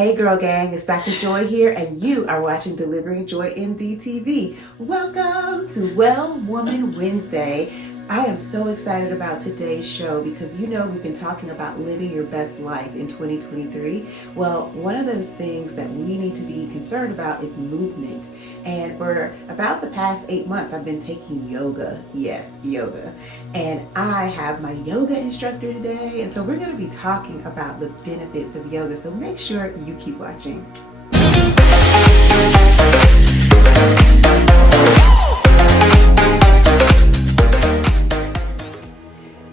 Hey girl gang, it's Dr. Joy here and you are watching Delivering Joy MD TV. Welcome to Well Woman Wednesday. I am so excited about today's show because we've been talking about living your best life in 2023. Well, one of those things that we need to be concerned about is movement. And for about the past 8 months, I've been taking yoga. Yes, yoga. And I have my yoga instructor today. And so we're going to be talking about the benefits of yoga. So make sure you keep watching.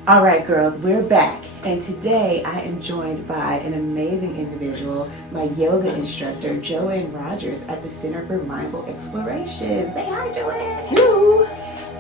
All right, girls, we're back. And today I am joined by an amazing individual, my yoga instructor, Joanne Rogers at the Center for Mindful Exploration. Say hi, Joanne. Hello.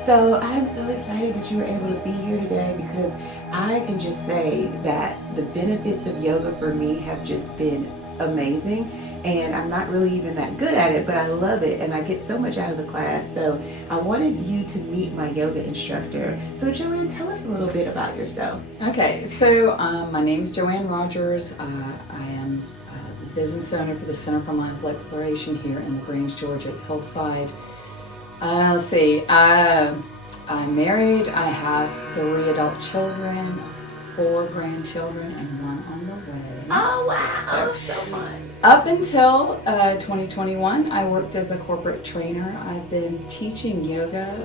So I'm so excited that you were able to be here today because I can just say that the benefits of yoga for me have just been amazing. And I'm not really even that good at it, but I love it and I get so much out of the class. So I wanted you to meet my yoga instructor. So Joanne, tell us a little bit about yourself. Okay, so my name is Joanne Rogers. I am the business owner for the Center for Mindful Exploration here in LaGrange, Georgia, Hillside. Let's see, I'm married. I have 3 adult children, 4 grandchildren, and 1 on the way. Oh wow, so fun. Up until 2021, I worked as a corporate trainer. I've been teaching yoga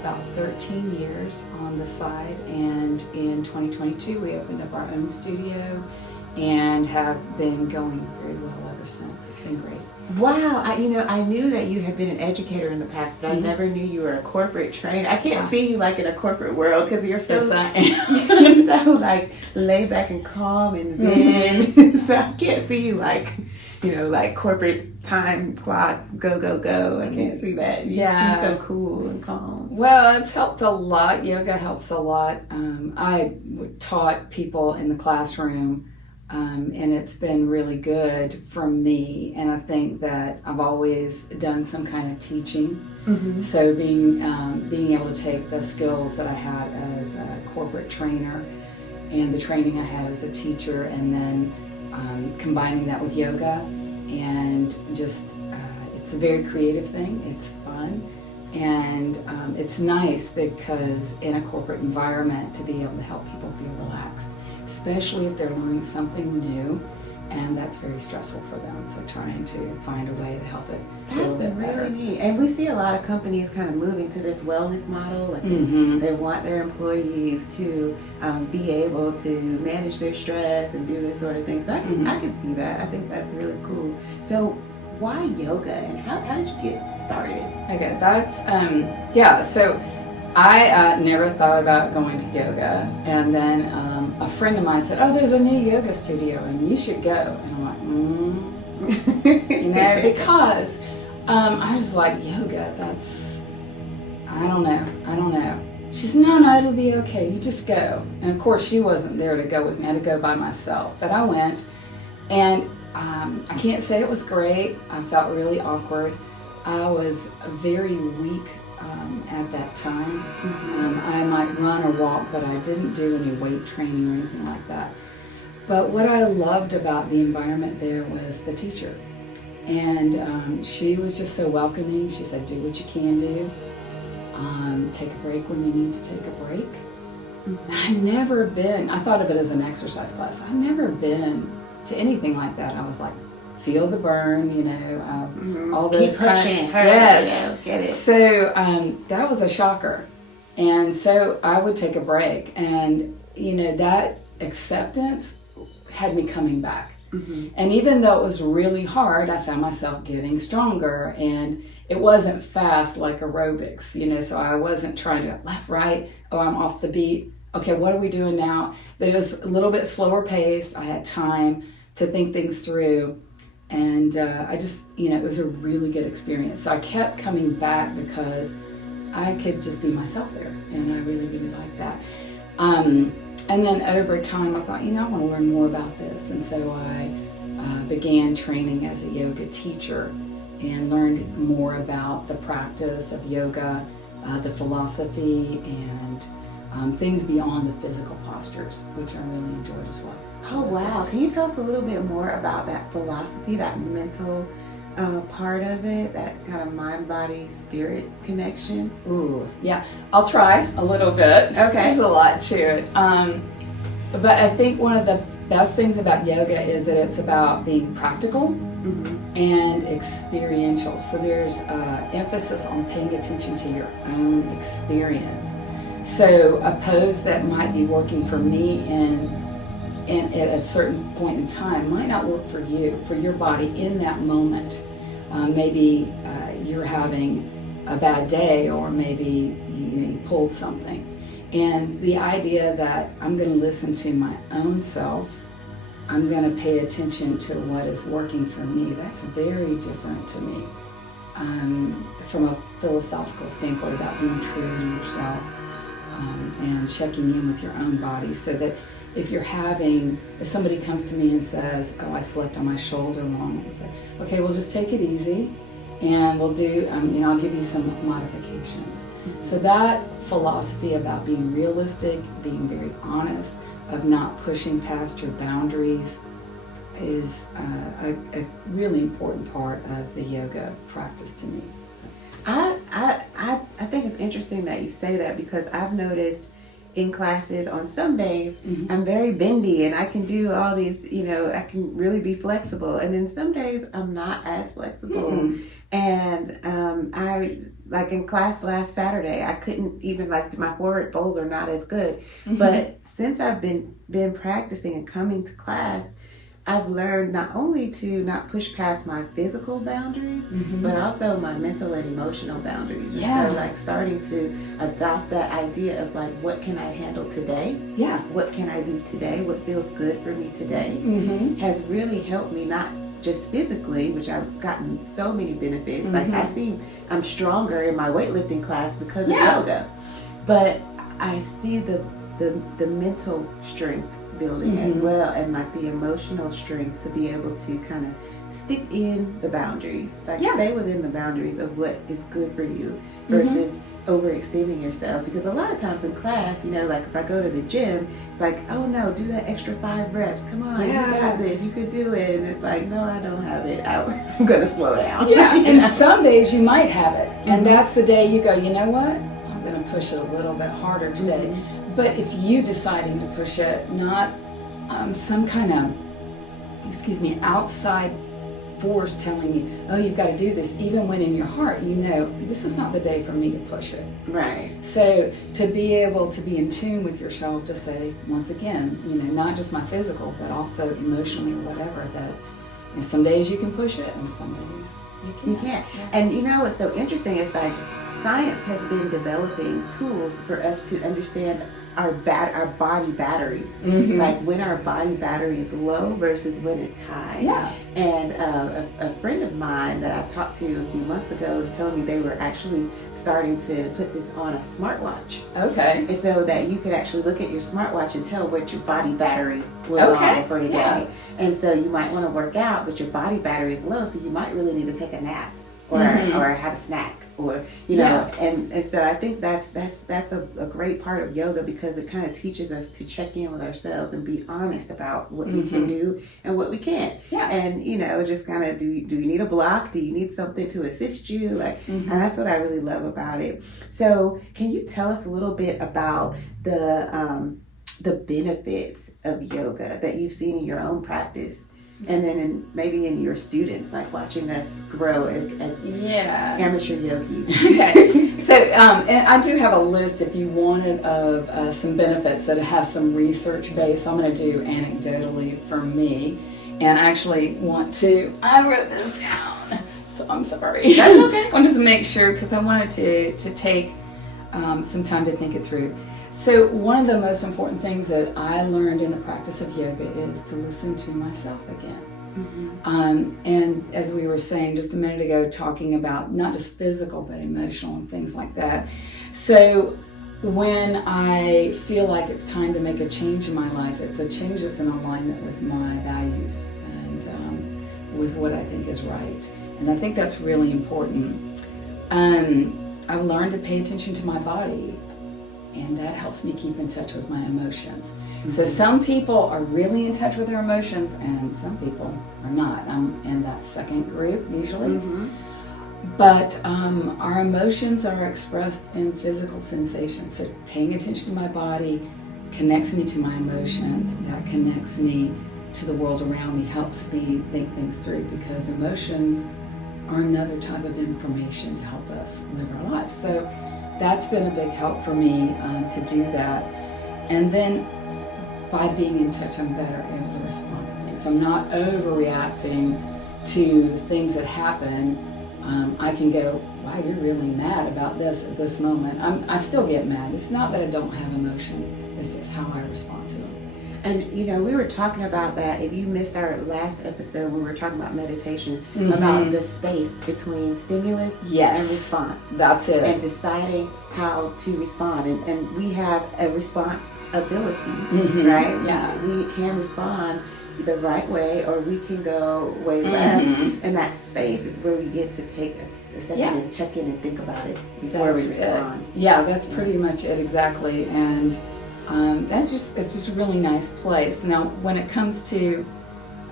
about 13 years on the side, and in 2022 we opened up our own studio and have been going very well ever since. It's been great. Wow, I knew that you had been an educator in the past, but I never knew you were a corporate trainer. I can't see you like in a corporate world because you're so you're so like laid back and calm and zen. So I can't see you like corporate time clock, go, go, go. I can't see that. You seem so cool and calm. Well, it's helped a lot. Yoga helps a lot. I taught people in the classroom, and it's been really good for me. And I think that I've always done some kind of teaching. Mm-hmm. So being able to take the skills that I had as a corporate trainer and the training I had as a teacher, and then combining that with yoga, and just it's a very creative thing. It's fun, and it's nice because in a corporate environment to be able to help people feel relaxed, especially if they're learning something new, and that's very stressful for them. So trying to find a way to help it. That's really neat. And we see a lot of companies kind of moving to this wellness model. Like they want their employees to be able to manage their stress and do this sort of thing. So I can see that. I think that's really cool. So why yoga, and how did you get started? Okay, that's so I never thought about going to yoga, and then a friend of mine said, "Oh, there's a new yoga studio, and you should go." And I'm like, because I was like, yoga, I don't know. She said, no, it'll be okay. You just go. And of course, she wasn't there to go with me. I had to go by myself. But I went, and I can't say it was great. I felt really awkward. I was very weak at that time. I might run or walk, but I didn't do any weight training or anything like that. But what I loved about the environment there was the teacher. And she was just so welcoming. She said, do what you can do. Take a break when you need to take a break. I thought of it as an exercise class. I'd never been to anything like that. I was like, feel the burn, all those keep pushing. Yes. Get it. So that was a shocker. And so I would take a break. And, that acceptance had me coming back. And even though it was really hard, I found myself getting stronger, and it wasn't fast like aerobics, so I wasn't trying to left, right, oh, I'm off the beat. Okay, what are we doing now? But it was a little bit slower paced. I had time to think things through, and I just, it was a really good experience. So I kept coming back because I could just be myself there, and I really, really liked that. And then over time, I thought, I want to learn more about this. And so I began training as a yoga teacher and learned more about the practice of yoga, the philosophy, and things beyond the physical postures, which I really enjoyed as well. Oh, wow. Can you tell us a little bit more about that philosophy, that mental part of it, that kind of mind, body, spirit connection? Ooh, yeah. I'll try a little bit. Okay. There's a lot to it. But I think one of the best things about yoga is that it's about being practical and experiential. So there's emphasis on paying attention to your own experience. So a pose that might be working for me and at a certain point in time might not work for you, for your body in that moment. Maybe you're having a bad day, or maybe you pulled something. And the idea that I'm going to listen to my own self, I'm going to pay attention to what is working for me, that's very different to me. From a philosophical standpoint about being true to yourself and checking in with your own body, so that if somebody comes to me and says, oh, I slept on my shoulder wrong, I say, okay, we'll just take it easy and we'll do, I'll give you some modifications. So that philosophy about being realistic, being very honest, of not pushing past your boundaries is a really important part of the yoga practice to me. So. I think it's interesting that you say that, because I've noticed in classes on some days I'm very bendy and I can do all these, I can really be flexible, and then some days I'm not as flexible. And I, like in class last Saturday, I couldn't even, my forward folds are not as good. But since I've been practicing and coming to class, I've learned not only to not push past my physical boundaries, but also my mental and emotional boundaries. Yeah. And so starting to adopt that idea of what can I handle today? Yeah. What can I do today? What feels good for me today? Has really helped me, not just physically, which I've gotten so many benefits. I see I'm stronger in my weightlifting class because of yoga, but I see the mental strength building as well, and the emotional strength to be able to kind of stick in the boundaries, stay within the boundaries of what is good for you versus overextending yourself. Because a lot of times in class, if I go to the gym, it's oh no, do that extra 5 reps, come on, you got this, you could do it. And it's no, I don't have it, I'm gonna slow down. And some days you might have it, and that's the day you go, you know what, I'm gonna push it a little bit harder today. But it's you deciding to push it, not some kind of, outside force telling you, oh, you've got to do this, even when in your heart this is not the day for me to push it. Right. So to be able to be in tune with yourself, to say, once again, not just my physical, but also emotionally or whatever, that some days you can push it and some days you can't. Yeah. And what's so interesting is science has been developing tools for us to understand our body battery, when our body battery is low versus when it's high. Yeah. And a friend of mine that I talked to a few months ago was telling me they were actually starting to put this on a smartwatch. Okay. And so that you could actually look at your smartwatch and tell what your body battery was on for the day. And so you might want to work out, but your body battery is low, so you might really need to take a nap or have a snack, or and so I think that's a great part of yoga, because it kind of teaches us to check in with ourselves and be honest about what we can do and what we can't. And just kind of, do you need a block? Do you need something to assist you? And that's what I really love about it. So can you tell us a little bit about the benefits of yoga that you've seen in your own practice? And then maybe in your students, watching us grow as amateur yogis. Okay. So, and I do have a list, if you wanted, of some benefits that have some research base. I'm going to do anecdotally for me. And I actually I wrote this down, so I'm sorry. That's okay. I wanted to make sure, because I wanted to take some time to think it through. So one of the most important things that I learned in the practice of yoga is to listen to myself again. And as we were saying just a minute ago, talking about not just physical, but emotional and things like that. So when I feel like it's time to make a change in my life, it's a change that's in alignment with my values and with what I think is right. And I think that's really important. I've learned to pay attention to my body. and that helps me keep in touch with my emotions. So some people are really in touch with their emotions and some people are not. I'm in that second group usually. But our emotions are expressed in physical sensations. So paying attention to my body connects me to my emotions. That connects me to the world around me, helps me think things through, because emotions are another type of information to help us live our lives. So that's been a big help for me to do that. And then by being in touch, I'm better able to respond to things. I'm not overreacting to things that happen. I can go, wow, you're really mad about this at this moment. I still get mad. It's not that I don't have emotions. It's just how I respond to them. And we were talking about that. If you missed our last episode when we were talking about meditation, about the space between stimulus and response. That's it. And deciding how to respond. And we have a response ability, right? Yeah. We can respond the right way, or we can go way left. And that space is where we get to take a second and check in and think about it before we respond. That's pretty much it, exactly. And it's just a really nice place. Now, when it comes to,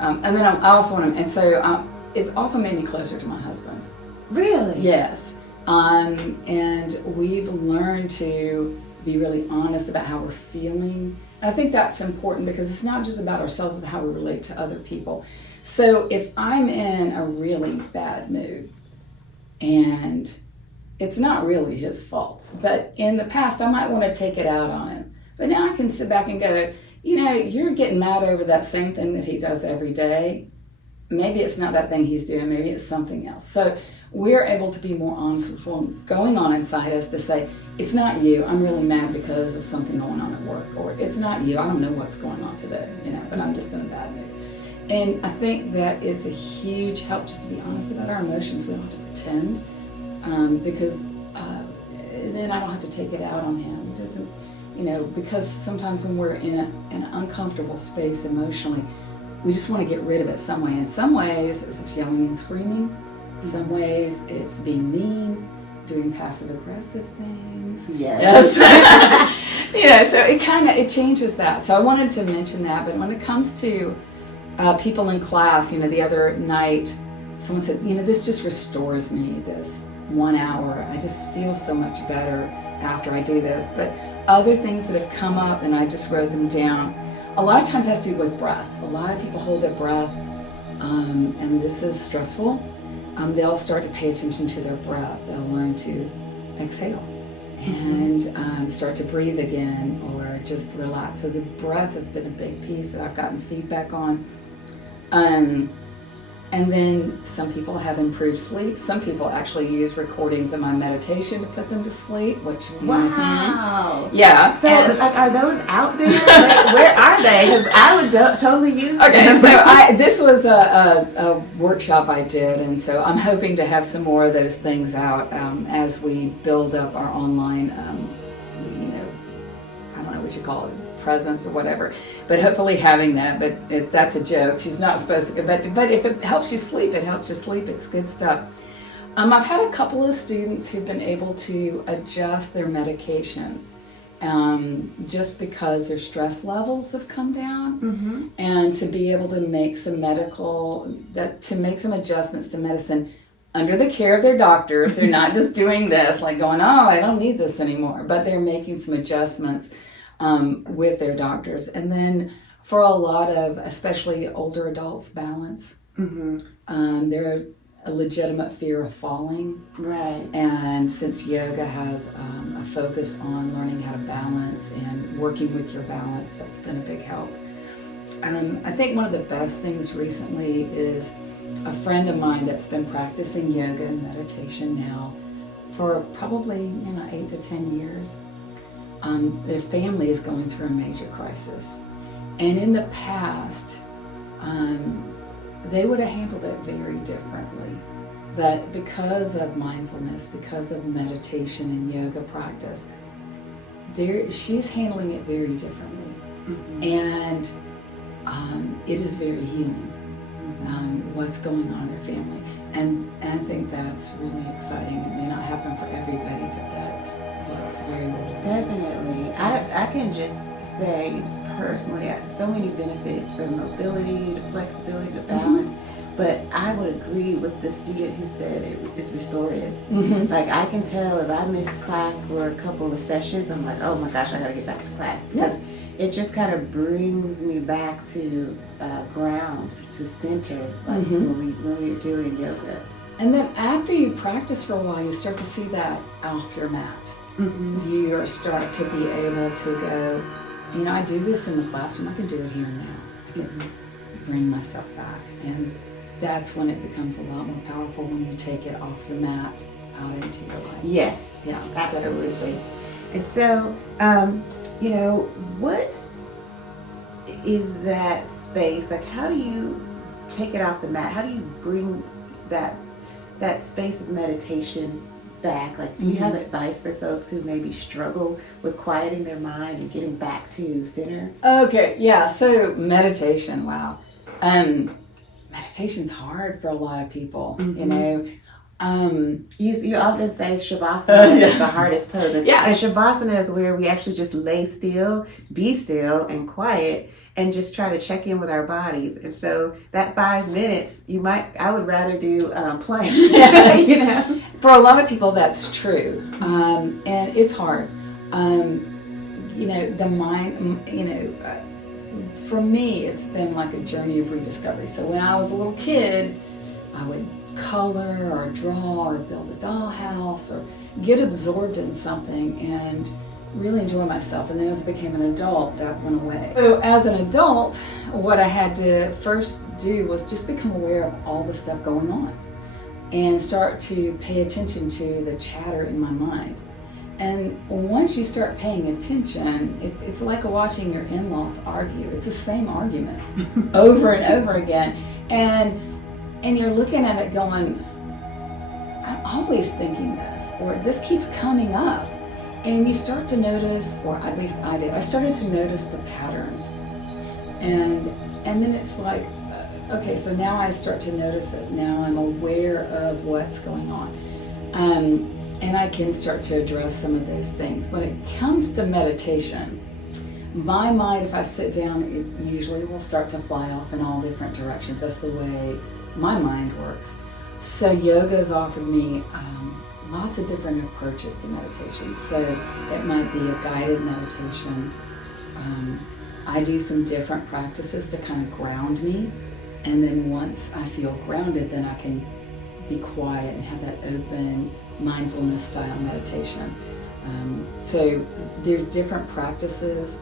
and then I also want to, and so it's also made me closer to my husband. Really? Yes. And we've learned to be really honest about how we're feeling. And I think that's important because it's not just about ourselves, but how we relate to other people. So if I'm in a really bad mood, and it's not really his fault, but in the past I might want to take it out on him. But now I can sit back and go, you're getting mad over that same thing that he does every day. Maybe it's not that thing he's doing, maybe it's something else. So we're able to be more honest with what's going on inside us, to say, it's not you, I'm really mad because of something going on at work, or it's not you, I don't know what's going on today, but I'm just in a bad mood. And I think that is a huge help, just to be honest about our emotions. We don't have to pretend, because then I don't have to take it out on him. It doesn't, because sometimes when we're in an uncomfortable space emotionally, we just want to get rid of it some way. In some ways, it's yelling and screaming. In some ways, it's being mean, doing passive-aggressive things. Yes. So it changes that. So I wanted to mention that. But when it comes to people in class, the other night, someone said, this just restores me, this 1 hour. I just feel so much better after I do this. But other things that have come up, and I just wrote them down, a lot of times has to do with breath. A lot of people hold their breath, and this is stressful. They'll start to pay attention to their breath. They'll learn to exhale and start to breathe again, or just relax. So the breath has been a big piece that I've gotten feedback on. And then some people have improved sleep. Some people actually use recordings of my meditation to put them to sleep, which... Wow. Yeah. So, are those out there? Where are they? Because I would totally use them. Okay, so this was a workshop I did, and so I'm hoping to have some more of those things out as we build up our online, I don't know what you call it, presence or whatever. But hopefully having that, but that's a joke. She's not supposed to, but if it helps you sleep, it helps you sleep. It's good stuff. I've had a couple of students who've been able to adjust their medication just because their stress levels have come down, and to be able to make some make some adjustments to medicine under the care of their doctors. They're not just doing this, like going, oh, I don't need this anymore, but they're making some adjustments with their doctors. And then for a lot of, especially older adults, balance. They're a legitimate fear of falling. Right. And since yoga has a focus on learning how to balance and working with your balance, that's been a big help. I think one of the best things recently is a friend of mine that's been practicing yoga and meditation now for probably 8 to 10 years. Their family is going through a major crisis. And in the past, they would have handled it very differently. But because of mindfulness, because of meditation and yoga practice, she's handling it very differently. And it is very healing, what's going on in their family. And I think that's really exciting. It may not happen for everybody, but that's very rewarding. Definitely. I can just say personally, so many benefits from mobility to flexibility to balance. But I would agree with the student who said it's restorative. Like I can tell if I miss class for a couple of sessions, I'm like, oh my gosh, I gotta get back to class because it just kind of brings me back to ground, to center, like when we're doing yoga. And then after you practice for a while, you start to see that off your mat. You start to be able to go, you know, I do this in the classroom, I can do it here and now. I can bring myself back. And that's when it becomes a lot more powerful, when you take it off your mat out into your life. Yes, Yeah, absolutely. And so, you know, what is that space? Like, how do you take it off the mat? How do you bring that space of meditation back? Like, do you have advice for folks who maybe struggle with quieting their mind and getting back to center? Okay, yeah, so meditation, wow. Meditation's hard for a lot of people, you know. You often say Shavasana is the hardest pose. And Yeah. Shavasana is where we actually just lay still, be still and quiet, and just try to check in with our bodies. And so that 5 minutes, I would rather do planks. You know? For a lot of people, that's true, and it's hard. You know, the mind, you know, for me, it's been like a journey of rediscovery. So when I was a little kid, I would color or draw or build a dollhouse or get absorbed in something and really enjoy myself. And then as I became an adult, that went away. So as an adult, what I had to first do was just become aware of all the stuff going on and start to pay attention to the chatter in my mind. And once you start paying attention, it's like watching your in-laws argue. It's the same argument over and over again. And you're looking at it going, I'm always thinking this, or this keeps coming up. And you start to notice, or at least I did, I started to notice the patterns. And then it's like, okay, so now I start to notice it. Now I'm aware of what's going on. And I can start to address some of those things. When it comes to meditation, my mind, if I sit down, it usually will start to fly off in all different directions. That's the way my mind works. So yoga has offered me lots of different approaches to meditation. So it might be a guided meditation. I do some different practices to kind of ground me. And then once I feel grounded, then I can be quiet and have that open mindfulness style meditation. So there are different practices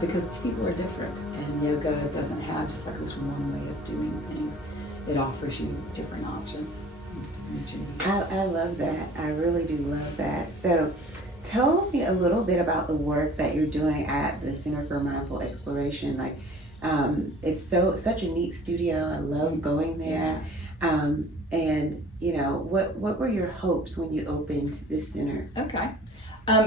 because people are different, and yoga doesn't have just like this one way of doing things. It offers you different options. I love that. I really do love that. So tell me a little bit about the work that you're doing at the Center for Mindful Exploration. Like, it's such a neat studio. I love going there. And you know, what were your hopes when you opened this center? Okay.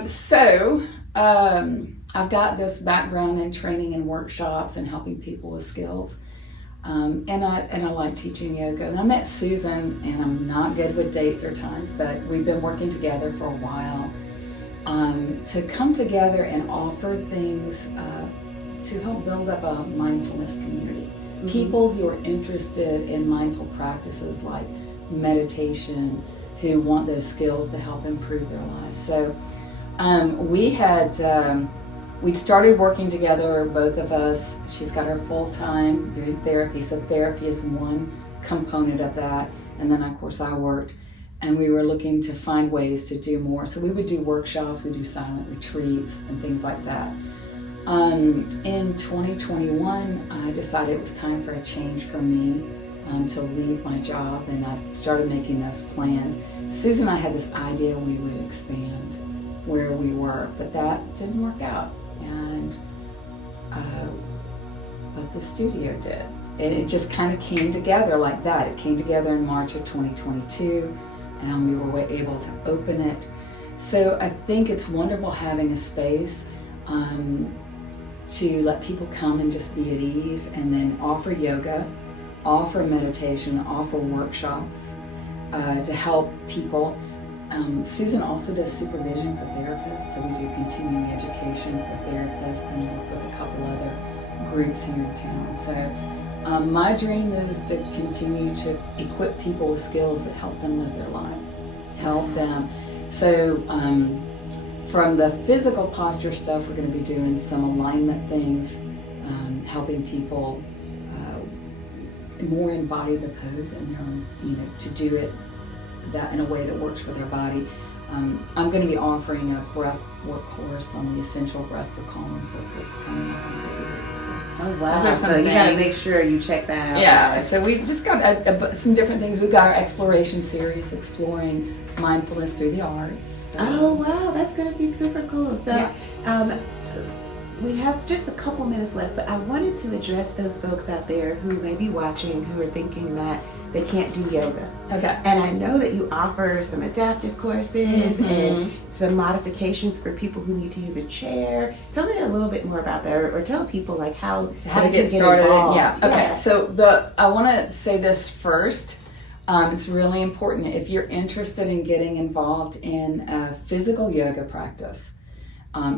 So I've got this background in training and workshops and helping people with skills. And I like teaching yoga. And I met Susan, and I'm not good with dates or times, but we've been working together for a while to come together and offer things to help build up a mindfulness community. People who are interested in mindful practices like meditation, who want those skills to help improve their lives. So we started working together, both of us. She's got her full-time doing therapy, so therapy is one component of that. And then of course I worked, and we were looking to find ways to do more. So we would do workshops, we do silent retreats and things like that. In 2021, I decided it was time for a change for me to leave my job, and I started making those plans. Susan and I had this idea we would expand where we were, but that didn't work out. And but the studio did. And it just kind of came together like that. It came together in March of 2022, and we were able to open it. So I think it's wonderful having a space to let people come and just be at ease, and then offer yoga offer meditation, offer workshops to help people. Susan also does supervision for therapists, so we do continuing education for therapists and work with a couple other groups here in town. So my dream is to continue to equip people with skills that help them live their lives, help them. So from the physical posture stuff, we're going to be doing some alignment things, helping people more embody the pose in their own, to do it that in a way that works for their body. I'm going to be offering a breath work course on the essential breath for calm and focus coming up in February. So, oh wow! So you got to make sure you check that out. Yeah. Guys. So we've just got some different things. We've got our exploration series exploring mindfulness through the arts. So. Oh wow, that's going to be super cool. So. Yeah. We have just a couple minutes left, but I wanted to address those folks out there who may be watching who are thinking that they can't do yoga. Okay. And I know that you offer some adaptive courses and some modifications for people who need to use a chair. Tell me a little bit more about that, or tell people like how to get started. Yeah. Okay. Yeah. So I want to say this first. It's really important if you're interested in getting involved in a physical yoga practice.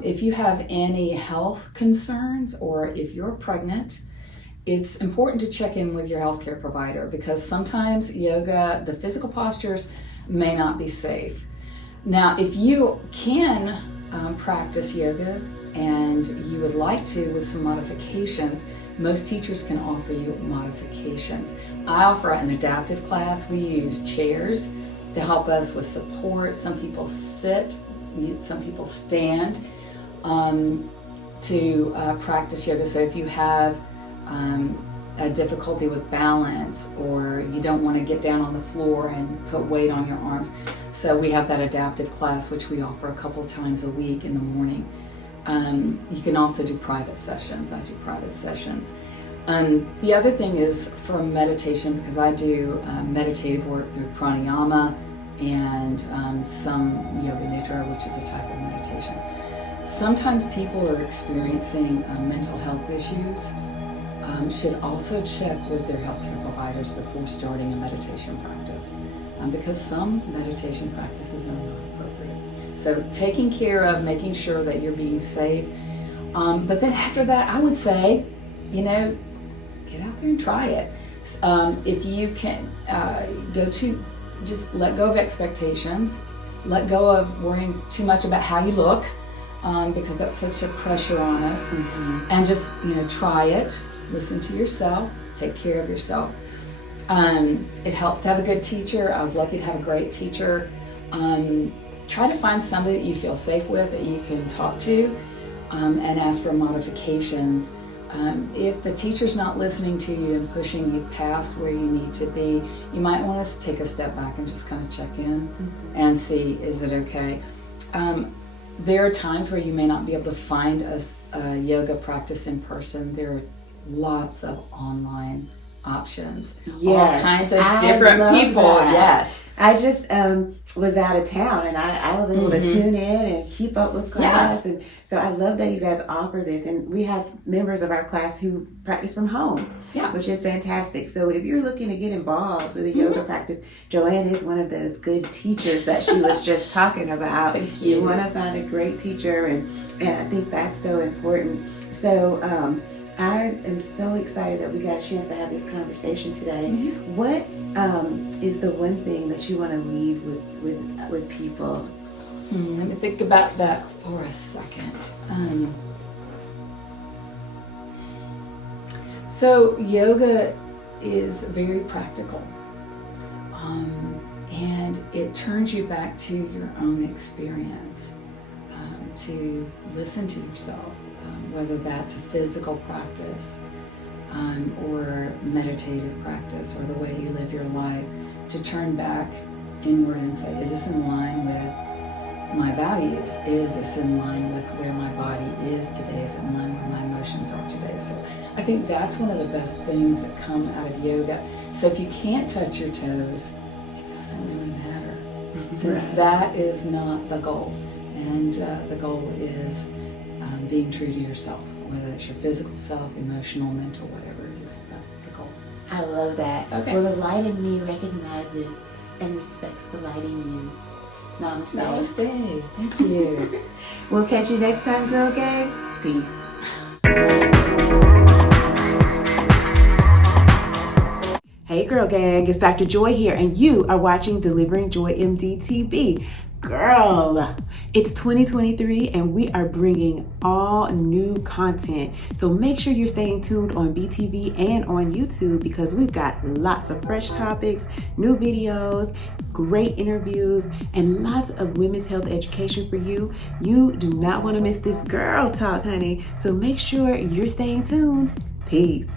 If you have any health concerns or if you're pregnant, it's important to check in with your healthcare provider because sometimes yoga, the physical postures, may not be safe. Now, if you can practice yoga and you would like to with some modifications, most teachers can offer you modifications. I offer an adaptive class. We use chairs to help us with support. Some people sit. Some people stand to practice yoga. So if you have a difficulty with balance or you don't want to get down on the floor and put weight on your arms, so we have that adaptive class which we offer a couple times a week in the morning. You can also do private sessions. I do private sessions. The other thing is for meditation, because I do meditative work through pranayama and some yoga nidra, which is a type of meditation. Sometimes people are experiencing mental health issues. Should also check with their healthcare providers before starting a meditation practice, because some meditation practices are not appropriate. So taking care of making sure that you're being safe. But then after that, I would say, get out there and try it. If you can just let go of expectations, let go of worrying too much about how you look, because that's such a pressure on us, and just try it. Listen to yourself, take care of yourself. It helps to have a good teacher. I was lucky to have a great teacher. Try to find somebody that you feel safe with, that you can talk to, and ask for modifications. If the teacher's not listening to you and pushing you past where you need to be, you might want to take a step back and just kind of check in and see, is it okay? There are times where you may not be able to find a yoga practice in person. There are lots of online options. Yes, all kinds of different people. That. Yes. I just was out of town and I was able to tune in and keep up with class. And so I love that you guys offer this. And we have members of our class who practice from home, which is fantastic. So if you're looking to get involved with a yoga practice, Joanne is one of those good teachers that she was just talking about. Thank you. You want to find a great teacher, and I think that's so important. So I am so excited that we got a chance to have this conversation today. What is the one thing that you want to leave with people? Let me think about that for a second. So yoga is very practical, and it turns you back to your own experience, to listen to yourself. Whether that's a physical practice or meditative practice or the way you live your life, to turn back inward and say, is this in line with my values? Is this in line with where my body is today? Is it in line with my emotions are today? So I think that's one of the best things that come out of yoga. So if you can't touch your toes, it doesn't really matter, since that is not the goal. And the goal is being true to yourself, whether it's your physical self, emotional, mental, whatever it is. That's the goal. I love that. Okay. Well, the light in me recognizes and respects the light in you. Namaste. Namaste. Thank you. We'll catch you next time, Girl Gang. Peace. Hey Girl Gang, it's Dr. Joy here, and you are watching Delivering Joy MD Girl, it's 2023 and we are bringing all new content. So make sure you're staying tuned on BTV and on YouTube because we've got lots of fresh topics, new videos, great interviews, and lots of women's health education for you. You do not want to miss this girl talk, honey. So make sure you're staying tuned. Peace.